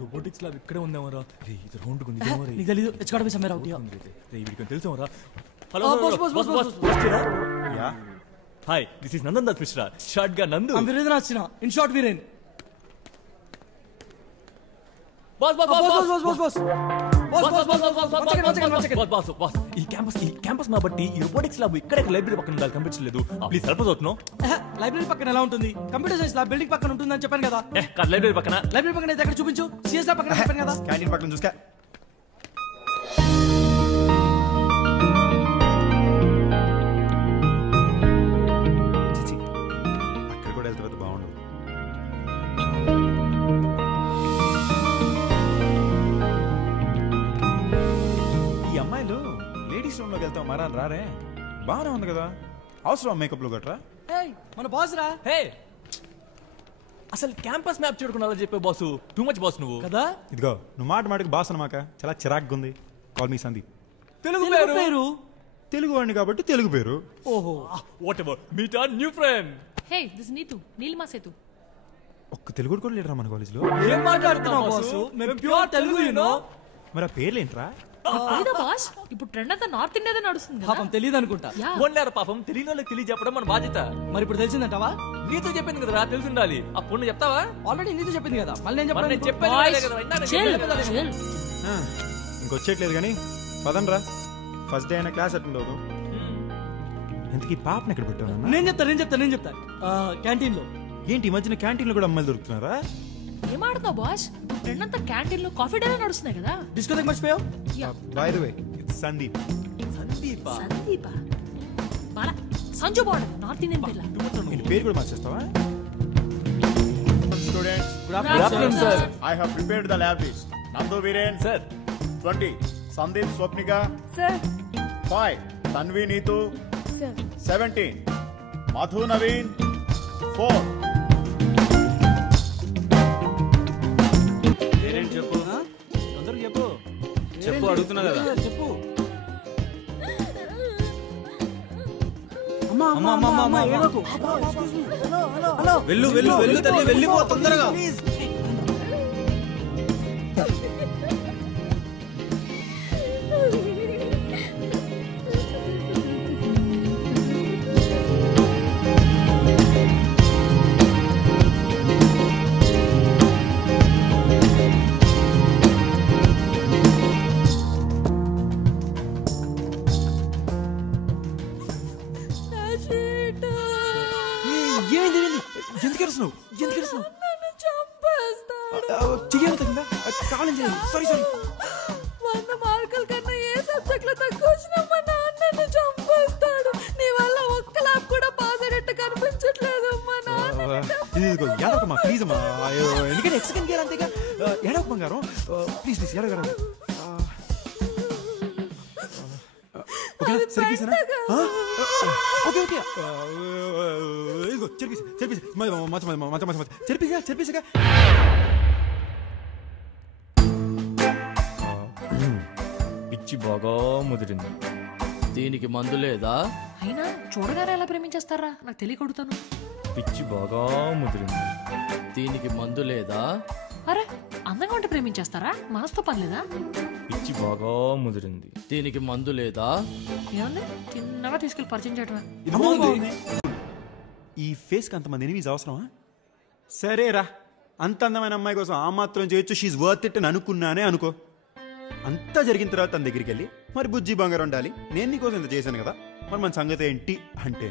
Robotics lab ఇక్కడే ఉందామరా. రే ఇది round కొని నీకు తెలీదు it's got be somewhere out here. రే వీడికి తెలుసామరా. Hello boss yeah hi this is Nandan Das Mishra short గా Nandu. I am Virendra Archana in short Viren. Boss boss boss boss ఈ క్యాంపస్ మా బట్టి ఈ రోబోటిక్స్ ల్యాబ్ ఇక్కడ లైబ్రరీ పక్కన ఉండాలి. కనిపించలేదు. ప్లీజ్ హెల్ప్ us out నో. లైబ్రరీ పక్కన ఎలా ఉంటుంది? కంప్యూటర్ సైన్స్ ల్యాబ్ బిల్డింగ్ పక్కన ఉంటుందని చెప్పాను కదా. లైబ్రరీ పక్కన అయితే ఎక్కడ చూపించు. సిఎస్ ల్యాబ్ పక్కన చెప్పాను కదా. క్యాంటీన్ పక్కన చూస్తా. అక్కడ కూడా వెళ్తే బాగుండదు. ఈ అమ్మాయిలు లేడీస్ రూమ్ లోకి వెళ్తాం మరా రారే. బాగానే ఉంది కదా. అవసరం మేకప్ లో గట్రా. మన బాస్ రా. హే అసలు క్యాంపస్ మ్యాప్ చూడకుండా అలా చెప్పే బాసు టూ మచ్ బాస్ నువ్వు కదా. ఇదిగో నువ్వు మాటకి బాస్ అనమాక చాలా చిరాగ్గా ఉంది. Call me Sandeep. తెలుగు పేరు తెలుగు వాడిని కాబట్టి తెలుగు పేరు. ఓహో whatever meet our new friend. Hey this Neetu Neelima Sethu. ఒక్క తెలుగు కూడా లేడరా మన కాలేజ్ లో. ఏం మాట్లాడుతున్నావు బాసు? మేము ప్యూర్ తెలుగు యు నో. మరి ఆ పేర్లు ఏంట్రా? తెలీదా బాస్? ఇప్పుడు ట్రెండ్ అంతా నార్త్ ఇండియా నడుస్తుంది కదా. పాపం తెలియదు అనుకుంటా. ఓన్లేరు పాపం తెలియని వాళ్ళకి తెలియజెప్పడం మన బాధ్యత. మరి ఇప్పుడు తెలిసిందంటావా? నీతో చెప్పింది కదరా తెలిసి ఉండాలి. ఆ పొన్ను చెప్తావా? ఆల్రెడీ నీతో చెప్పింది కదా. మళ్ళీ నేను నేను చెప్పాను. చెప్పాను. ఇంకొచ్చేట్లేదు కానీ పదండ్రా. ఫస్ట్ డే అయినా క్లాస్ అటెండ్ అవుతాం. ఎందుకు ఈ పాపను ఎక్కడ పెట్టాను? నేను చెప్తా క్యాంటీన్ లో. ఏంటి ఈ మధ్యన క్యాంటీన్ లో కూడా అమ్మాయిలు దొరుకుతున్నారా? ఏం ఆడుతున్నావు బాస్? ట్రెండ్ అంతా క్యాంటీన్ లో కాఫీ డే నడుస్తున్నాయి కదా. డిస్కోథెక్ మర్చిపోయావు? By the way it's Sandeep. సందీపా బాలా సంజు బాగుండదు నార్త్ ఇండియన్ పేర్ల. నీ పేరు కూడా మార్చేస్తావా? Students, Good afternoon, sir. I have prepared the lab list. Nandu Viren, sir. 20. Sandeep Swapnika, sir. 5. Tanvi Neetu, Sir. 17. Madhu Naveen, 4. చెప్పు అందరూ చెప్పు అడుగుతున్నా కదా. చెప్పు. వెళ్ళు తల్లి వెళ్ళిపో తొందరగా. ఎందుకు ఎరుస్తున్నావు? చెయ్యాలి తగ్గిందా? కాలం చేయాలి. సారీ 100 మార్కుల కన్నా ఏ సబ్జెక్ట్ లో తక్కువ వచ్చినా మా నాన్న నన్ను చంపేస్తాడు. నీ వల్ల ఒక్క ల్యాబ్ కూడా పాస్ అయ్యేట్టు కనిపించట్లేదు. మా నాన్న ఏడవకమ్మా ప్లీజ్ అమ్మా. ఎందుకంటే ఎక్స్ప్లెయిన్ చేయాలి అంతేగా. ఏడవక బంగారం ప్లీజ్ ఏడవగారు. ఓకేనా సరిగేసానా? ఓకే చెరిపేసాగా. పిచ్చి బాగా ముదిరింది. దీనికి మందు లేదా? అయినా చూడగానే ఎలా ప్రేమించేస్తారా? నాకు తెలియకొడుతాను. పిచ్చి బాగా ముదిరింది. దీనికి మందు లేదా? అరే అందంగా ఉంటే ప్రేమించేస్తారా? మనసుతో పని లేదా? పిచ్చి బాగా ముదిరింది. దీనికి మందు లేదా? ఏమండి చిన్నగా తీసుకెళ్ళి పరిచయం చేయటమే. ఈ ఫేస్ కి అంతమంది ఎనిమిస్ అవసరమా? సరేరా అంత అందమైన అమ్మాయి కోసం ఆ మాత్రం చేయొచ్చు. షీఈ్ వర్త్ ఇట్ అని అనుకున్నానే అనుకో. అంతా జరిగిన తర్వాత తన దగ్గరికి వెళ్ళి మరి బుజ్జి బంగారం ఉండాలి, నేను నీకోసం ఇంత చేశాను కదా, మరి మన సంగతి ఏంటి అంటే